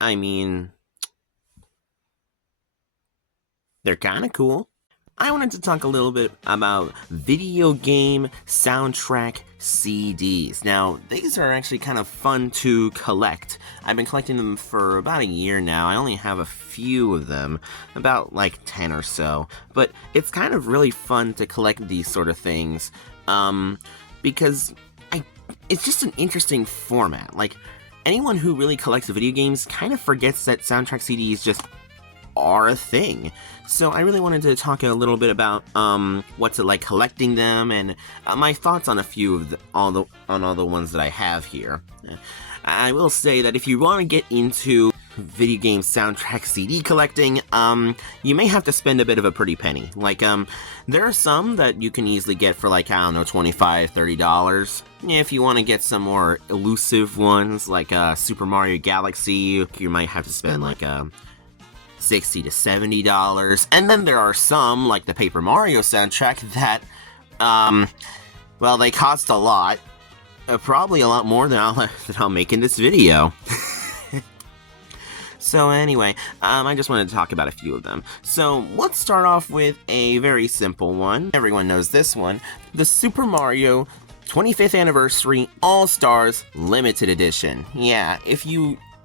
I mean, they're kind of cool. I wanted to talk a little bit about video game soundtrack CDs. Now, these are actually kind of fun to collect. I've been collecting them for about a year now. I only have a few of them, about like 10 or so. But it's kind of really fun to collect these sort of things, because it's just an interesting format. Like, anyone who really collects video games kind of forgets that soundtrack CDs just are a thing. So I really wanted to talk a little bit about what's it like collecting them, and my thoughts on a few of all the ones that I have here. I will say that if you want to get into video game soundtrack CD collecting, you may have to spend a bit of a pretty penny. Like, there are some that you can easily get for like, I don't know, $25, $30. If you want to get some more elusive ones, like Super Mario Galaxy, you might have to spend like $60 to $70. And then there are some, like the Paper Mario soundtrack, that, well, they cost a lot. Probably a lot more than I'll make in this video. So anyway, I just wanted to talk about a few of them. So let's start off with a very simple one. Everyone knows this one. The Super Mario 25th Anniversary All-Stars Limited Edition. Yeah,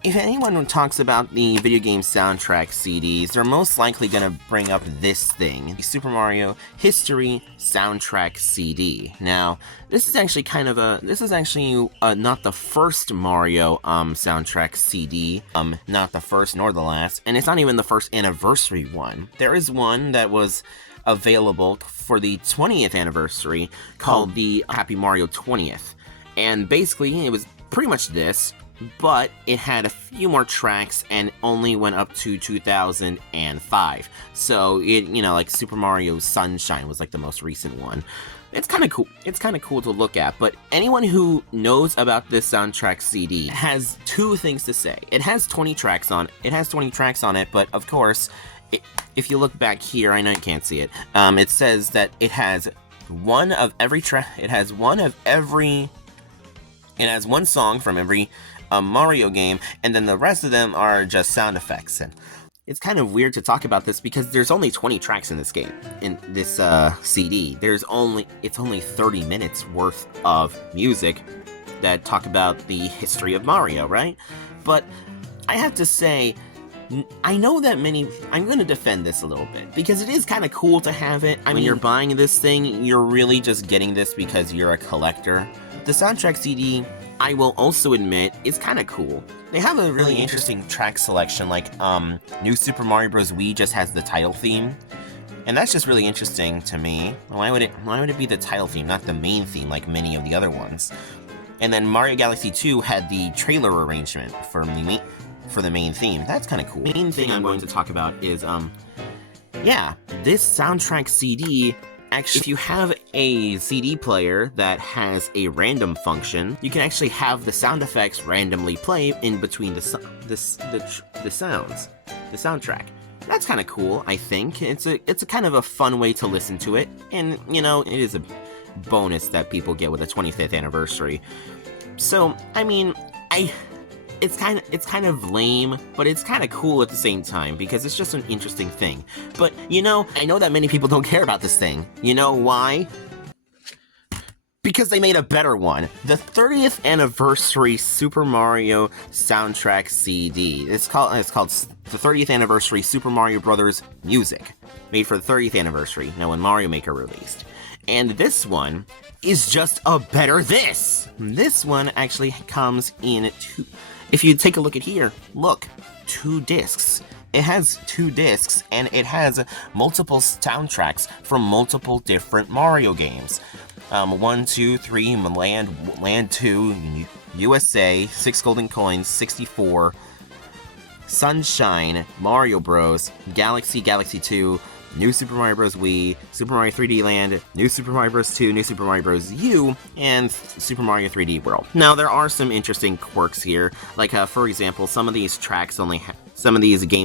if anyone talks about the video game soundtrack CDs, they're most likely gonna bring up this thing, the Super Mario History Soundtrack CD. Now, this is actually not the first Mario soundtrack CD, not the first nor the last, and it's not even the first anniversary one. There is one that was available for the 20th anniversary called the Happy Mario 20th, and basically it was pretty much this, but it had a few more tracks and only went up to 2005. So it, like Super Mario Sunshine was like the most recent one. It's kind of cool. It's kind of cool to look at, but anyone who knows about this soundtrack CD has two things to say. It has 20 tracks on it, but of course, if you look back here, I know you can't see it. It says that it has one song from every Mario game, and then the rest of them are just sound effects. And it's kind of weird to talk about this because there's only 20 tracks in this game, in this CD. It's only 30 minutes worth of music that talk about the history of Mario, right? But I have to say, I know that I'm going to defend this a little bit, because it is kind of cool to have it. I mean, when you're buying this thing, you're really just getting this because you're a collector. The soundtrack CD, I will also admit, is kind of cool. They have a really interesting track selection, like, New Super Mario Bros. Wii just has the title theme, and that's just really interesting to me. Why would it be the title theme, not the main theme like many of the other ones? And then Mario Galaxy 2 had the trailer arrangement for the main theme. That's kind of cool. The main thing I'm going to talk about is, yeah, this soundtrack CD. Actually, if you have a CD player that has a random function, you can actually have the sound effects randomly play in between the soundtrack. That's kind of cool, I think. It's a kind of a fun way to listen to it, and it is a bonus that people get with a 25th anniversary. So, I mean, it's kind of lame, but it's kind of cool at the same time, because it's just an interesting thing. But, I know that many people don't care about this thing. You know why? Because they made a better one. The 30th Anniversary Super Mario Soundtrack CD. It's called the 30th Anniversary Super Mario Bros. Music. Made for the 30th anniversary, when Mario Maker released. And this one is just a better this! This one actually comes in two... If you take a look at here, look, 2 discs. It has 2 discs, and it has multiple soundtracks from multiple different Mario games. 1, 2, 3, Land 2, USA, 6 Golden Coins, 64, Sunshine, Mario Bros, Galaxy 2, New Super Mario Bros. Wii, Super Mario 3D Land, New Super Mario Bros. 2, New Super Mario Bros. U, and Super Mario 3D World. Now, there are some interesting quirks here. Like, for example, some of these games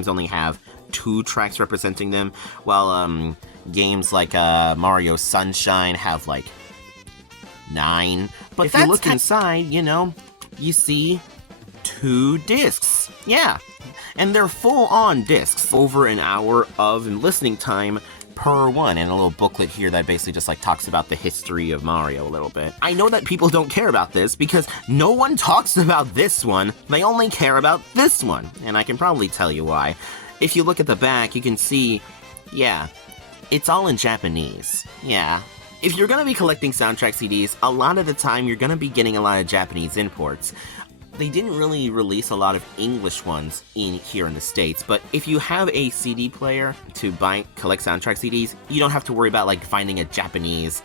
only have 2 tracks representing them, while games like Mario Sunshine have like 9. But if you look inside, you see 2 discs. Yeah, and they're full-on discs. Over an hour of listening time per one, and a little booklet here that basically just like talks about the history of Mario a little bit. I know that people don't care about this because no one talks about this one. They only care about this one, and I can probably tell you why. If you look at the back, you can see, yeah, it's all in Japanese. Yeah. If you're gonna be collecting soundtrack CDs, a lot of the time you're gonna be getting a lot of Japanese imports. They didn't really release a lot of English ones here in the States, but if you have a CD player to collect soundtrack CDs, you don't have to worry about like finding a Japanese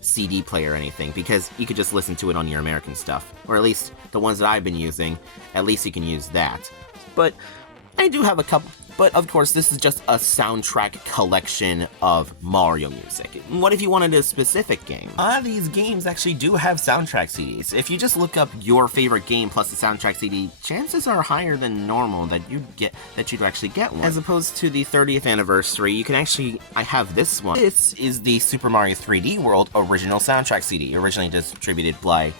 CD player or anything, because you could just listen to it on your American stuff, or at least the ones that I've been using. At least you can use that. But I do have a couple. But of course, this is just a soundtrack collection of Mario music. What if you wanted a specific game? A lot of these games actually do have soundtrack CDs. If you just look up your favorite game plus the soundtrack CD, chances are higher than normal that you'd actually get one. As opposed to the 30th anniversary, you can actually, I have this one. This is the Super Mario 3D World original soundtrack CD, originally distributed by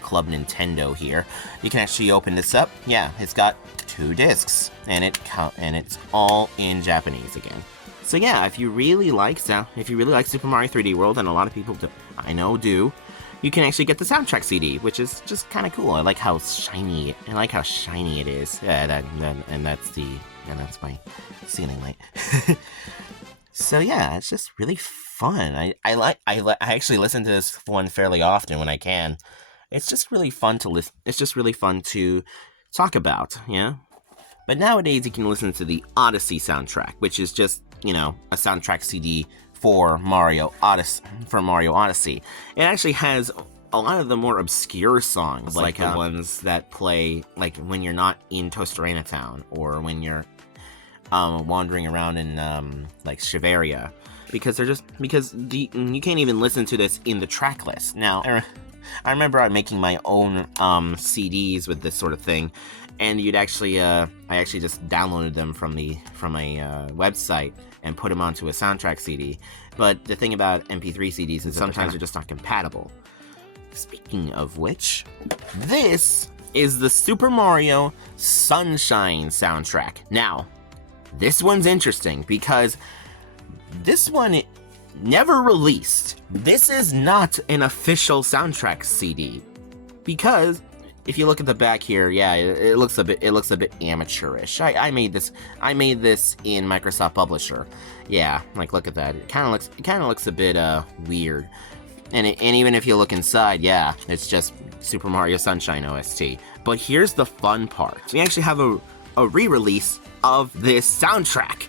Club Nintendo here. You can actually open this up. Yeah, it's got 2 discs, and it's all in Japanese again. So yeah, if you really like Super Mario 3D World, and a lot of people I know do, you can actually get the soundtrack CD, which is just kind of cool. I like how shiny it is. Yeah, and that's my ceiling light. So yeah, it's just really fun. I actually listen to this one fairly often when I can. It's just really fun to listen. It's just really fun to talk about, yeah. But nowadays you can listen to the Odyssey soundtrack, which is just, you know, a soundtrack CD for Mario Odyssey. It actually has a lot of the more obscure songs, like the ones that play like when you're not in Tostarena Town, or when you're wandering around in like Shiveria, because you can't even listen to this in the track list. Now, I remember making my own CDs with this sort of thing, and you'd actually I actually just downloaded them from a website and put them onto a soundtrack CD. But the thing about MP3 CDs is sometimes they're just not compatible. Speaking of which, this is the Super Mario Sunshine soundtrack. Now, this one's interesting because this one never released. This is not an official soundtrack CD, because if you look at the back here, yeah, it looks a bit amateurish. I made this in Microsoft Publisher. Yeah, like look at that. It kind of looks a bit weird. And even if you look inside, yeah, it's just Super Mario Sunshine OST. But here's the fun part. We actually have a re-release of this soundtrack.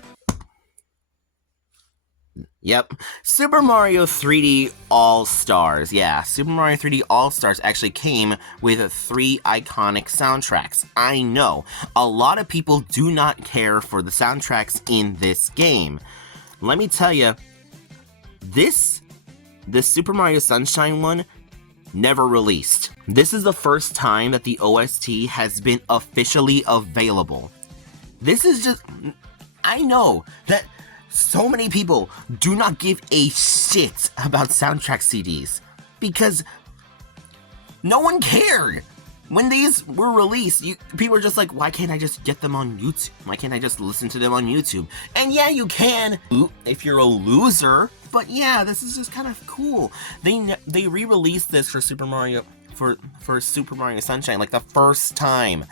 Yep, Super Mario 3D All-Stars. Yeah, Super Mario 3D All-Stars actually came with 3 iconic soundtracks. I know, a lot of people do not care for the soundtracks in this game. Let me tell you, the Super Mario Sunshine one never released. This is the first time that the OST has been officially available. This is just... I know that so many people do not give a shit about soundtrack CDs because no one cared. When these were released, people were just like, why can't I just get them on YouTube? Why can't I just listen to them on YouTube? And yeah, you can if you're a loser. But yeah, this is just kind of cool. They re-released this for Super Mario for Super Mario Sunshine, like the first time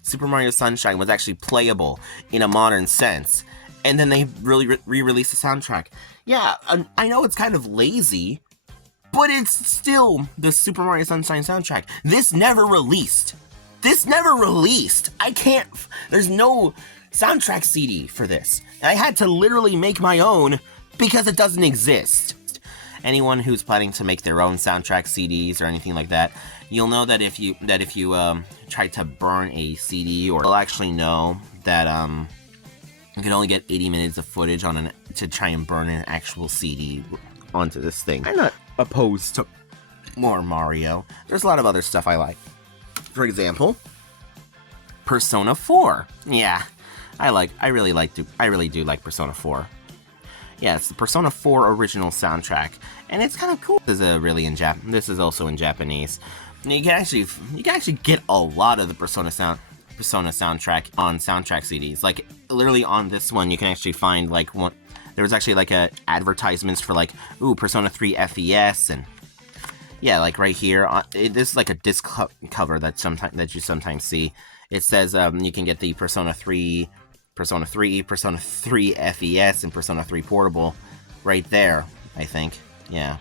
Super Mario Sunshine was actually playable in a modern sense. And then they really re-released the soundtrack. Yeah, I know it's kind of lazy, but it's still the Super Mario Sunshine soundtrack. This never released. I can't... There's no soundtrack CD for this. I had to literally make my own because it doesn't exist. Anyone who's planning to make their own soundtrack CDs or anything like that, you'll know that if you try to burn a CD, or you'll actually know that you can only get 80 minutes of footage to try and burn an actual CD onto this thing. I'm not opposed to more Mario. There's a lot of other stuff I like. For example, Persona 4. Yeah, I really do like Persona 4. Yeah, it's the Persona 4 original soundtrack, and it's kind of cool. This is also in Japanese, You can actually get a lot of the Persona soundtrack on soundtrack CDs. Like literally on this one, you can actually find like one. There was actually like advertisements for like Persona 3 FES and yeah, like right here. This is like a disc cover that you sometimes see. It says you can get the Persona 3 FES, and Persona 3 Portable right there, I think. Yeah.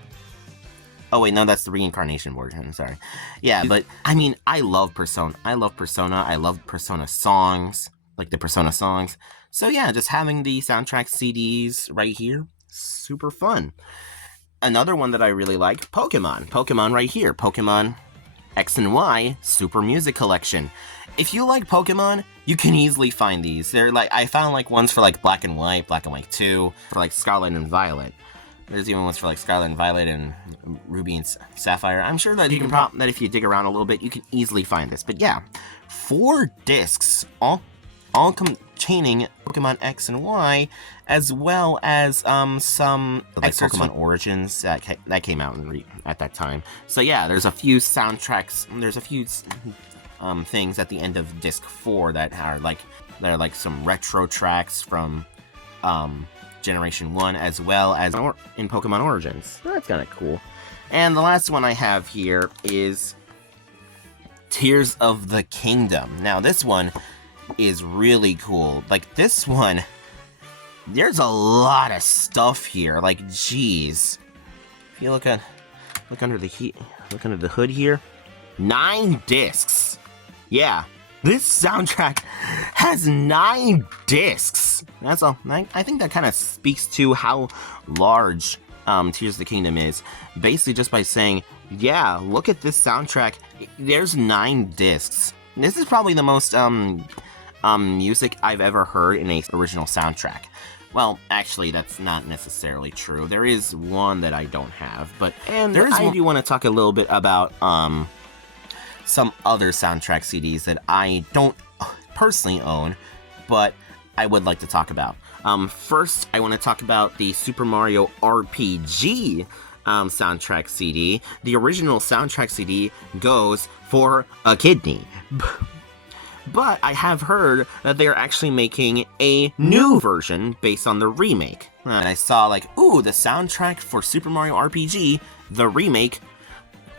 Oh wait, no, that's the reincarnation version. I'm sorry. Yeah, but I mean, I love Persona. I love Persona songs, like the Persona songs. So yeah, just having the soundtrack CDs right here, super fun. Another one that I really like, Pokemon. Pokemon right here. Pokemon X and Y Super Music Collection. If you like Pokemon, you can easily find these. They're like, I found like ones for like Black and White 2, for like Scarlet and Violet. There's even ones for like Scarlet and Violet and Ruby and Sapphire. I'm sure that that if you dig around a little bit, you can easily find this. But yeah, 4 discs, all containing Pokemon X and Y, as well as some like Pokemon Origins that came out at that time. So yeah, there's a few soundtracks. There's a few things at the end of disc 4 that are like some retro tracks from Generation 1, as well as in Pokemon Origins. That's kind of cool. And the last one I have here is Tears of the Kingdom. Now this one is really cool. Like this one, there's a lot of stuff here. Like, geez, if you look under the hood here, 9 discs. Yeah, this soundtrack has 9 discs. That's all. I think that kind of speaks to how large Tears of the Kingdom is. Basically, just by saying, yeah, look at this soundtrack. There's 9 discs. This is probably the most music I've ever heard in a original soundtrack. Well, actually, that's not necessarily true. There is one that I don't have, but I do want to talk a little bit about some other soundtrack CDs that I don't personally own, but I would like to talk about. First, I want to talk about the Super Mario RPG soundtrack CD. The original soundtrack CD goes for a kidney. But I have heard that they are actually making a new version based on the remake. And I saw like, the soundtrack for Super Mario RPG, the remake,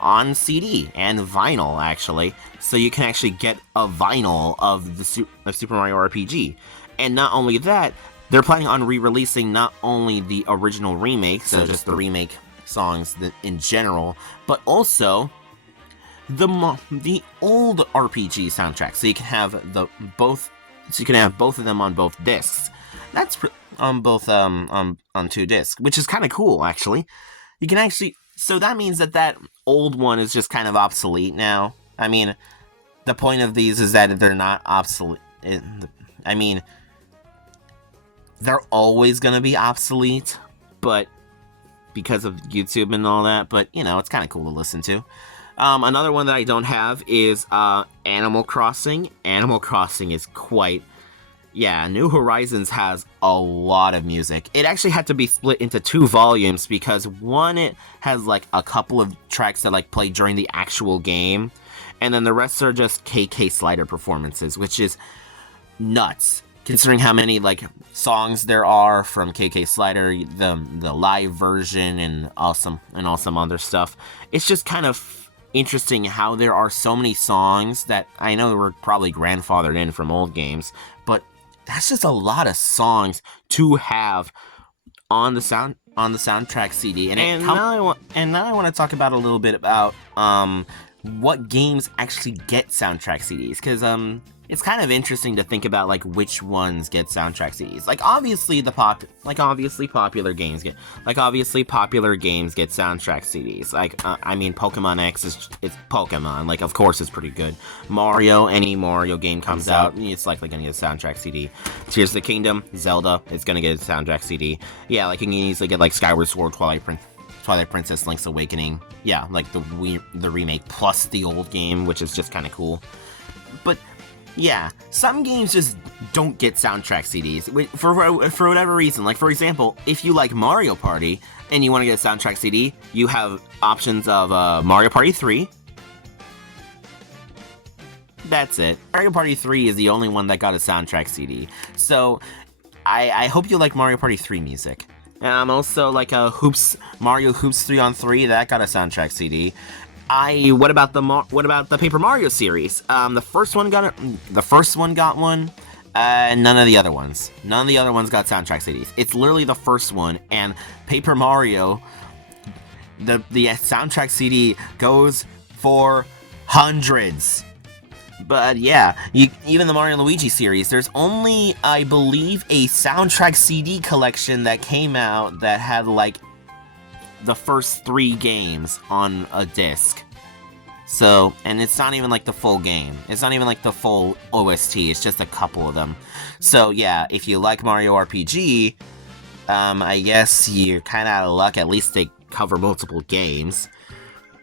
on CD and vinyl, actually. So you can actually get a vinyl of the Super Mario RPG. And not only that, they're planning on re-releasing not only the original remake, so just the remake songs in general, but also the old RPG soundtrack. So you can have both of them on both discs. That's on both on 2 discs, which is kind of cool, actually. You can actually, so that means that old one is just kind of obsolete now. I mean, the point of these is that they're not obsolete. I mean, they're always gonna be obsolete, but because of YouTube and all that. But you know, it's kind of cool to listen to. Another one that I don't have is Animal Crossing. Animal Crossing is quite... Yeah, New Horizons has a lot of music. It actually had to be split into 2 volumes because one, it has like a couple of tracks that like play during the actual game, and then the rest are just KK Slider performances, which is nuts considering how many like songs there are from KK Slider, the live version, and some other stuff. It's just kind of interesting how there are so many songs that I know were probably grandfathered in from old games, but that's just a lot of songs to have on the soundtrack CD. And now I want to talk about a little bit about what games actually get soundtrack CDs, because it's kind of interesting to think about like which ones get soundtrack CDs. Like obviously popular games get soundtrack CDs. Like I mean, Pokemon X it's Pokemon. Like of course it's pretty good. any Mario game comes out, it's likely gonna get a soundtrack CD. Tears of the Kingdom, Zelda, it's gonna get a soundtrack CD. Yeah, like you can easily get like Skyward Sword, Twilight Princess, Link's Awakening. Yeah, like the remake plus the old game, which is just kind of cool. But yeah, some games just don't get soundtrack CDs for whatever reason. Like for example, if you like Mario Party and you want to get a soundtrack CD, you have options of Mario Party 3, that's it. Mario Party 3 is the only one that got a soundtrack CD. So I hope you like Mario Party 3 music. Also like a Mario Hoops 3-on-3 that got a soundtrack CD. What about the Paper Mario series? The first one got one. None of the other ones. None of the other ones got soundtrack CDs. It's literally the first one, and Paper Mario, the soundtrack CD goes for hundreds. But yeah, even the Mario and Luigi series, there's only, I believe, a soundtrack CD collection that came out that had like the first 3 games on a disc. So, and it's not even like the full game. It's not even like the full OST. It's just a couple of them. So yeah, if you like Mario RPG, I guess you're kind of out of luck. At least they cover multiple games.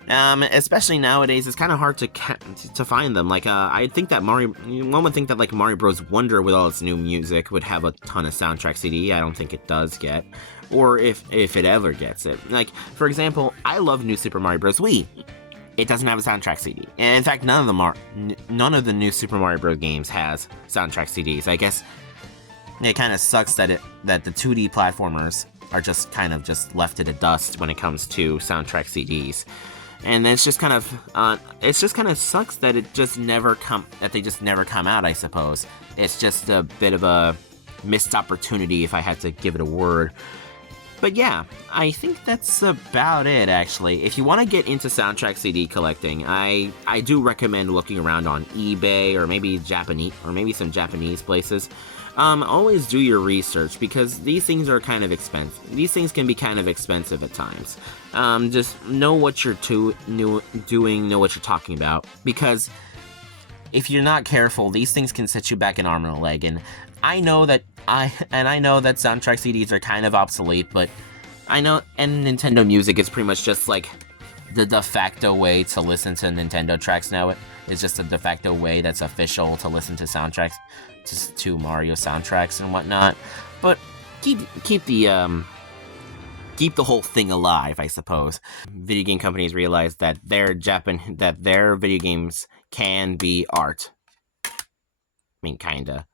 Especially nowadays, it's kind of hard to find them. Like, I think that one would think that like Mario Bros. Wonder with all its new music would have a ton of soundtrack CD. I don't think it does yet, or if it ever gets it. Like, for example, I love New Super Mario Bros. Wii. It doesn't have a soundtrack CD, and in fact, none of the new Super Mario Bros. Games has soundtrack CDs. I guess it kind of sucks that the 2D platformers are just kind of left to the dust when it comes to soundtrack CDs. And it's just kind of sucks that they just never come out, I suppose. It's just a bit of a missed opportunity if I had to give it a word. But yeah, I think that's about it, actually. If you want to get into soundtrack CD collecting, I do recommend looking around on eBay or maybe some Japanese places. Always do your research, because these things are kind of expensive. These things can be kind of expensive at times. Just know what you're doing, know what you're talking about, because if you're not careful, these things can set you back an arm and a leg. And I know that soundtrack CDs are kind of obsolete, but I know, and Nintendo Music is pretty much just like the de facto way to listen to Nintendo tracks now. It's just a de facto way that's official to listen to soundtracks, to Mario soundtracks and whatnot. But keep the whole thing alive, I suppose. Video game companies realize that their video games can be art. I mean, kinda.